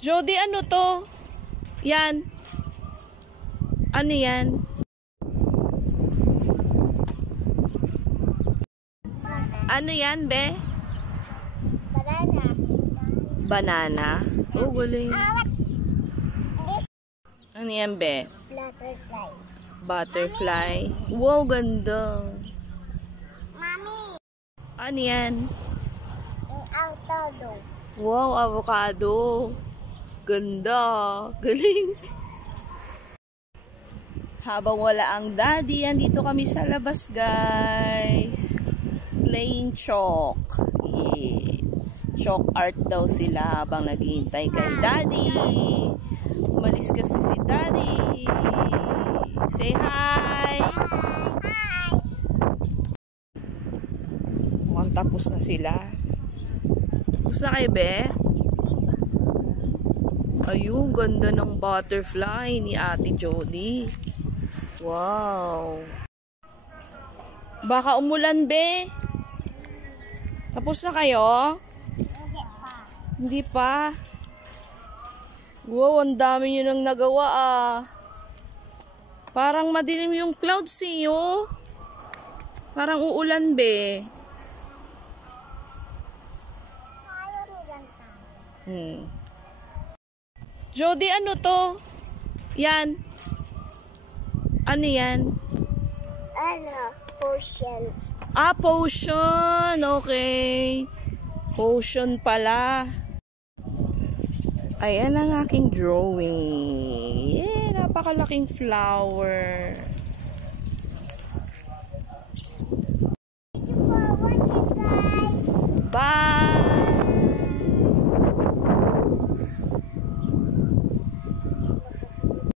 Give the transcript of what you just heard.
Jody, ano to? Yan. Ano yan? Ano yan, be? Banana. Banana? Oh, galing. Ano yan, be? Butterfly. Butterfly. Wow, ganda. Mami. Ano yan? Yung avocado. Wow, avocado. Ganda. Galing. Habang wala ang daddy, andito kami sa labas, guys. Playing chalk. Yeah. Chalk art daw sila habang naghihintay kay daddy. Umalis kasi si daddy. Say hi. Hi. Mukhang tapos na sila. Tapos na kayo, be? Ayun, ganda ng butterfly ni Ate Jody. Wow. Baka umulan, be. Tapos na kayo? Hindi pa. Hindi pa. Wow, ang dami nyo nang nagawa ah. Parang madilim yung clouds eh, oh. Parang uulan, be. Ayaw mo ganta. Jody, ano to? Yan. Ano yan? Ano? Potion. Ah, potion. Okay. Potion pala. Ayan ang aking drawing. Yeah, napakalaking flower. Thank you for watching, guys. Bye!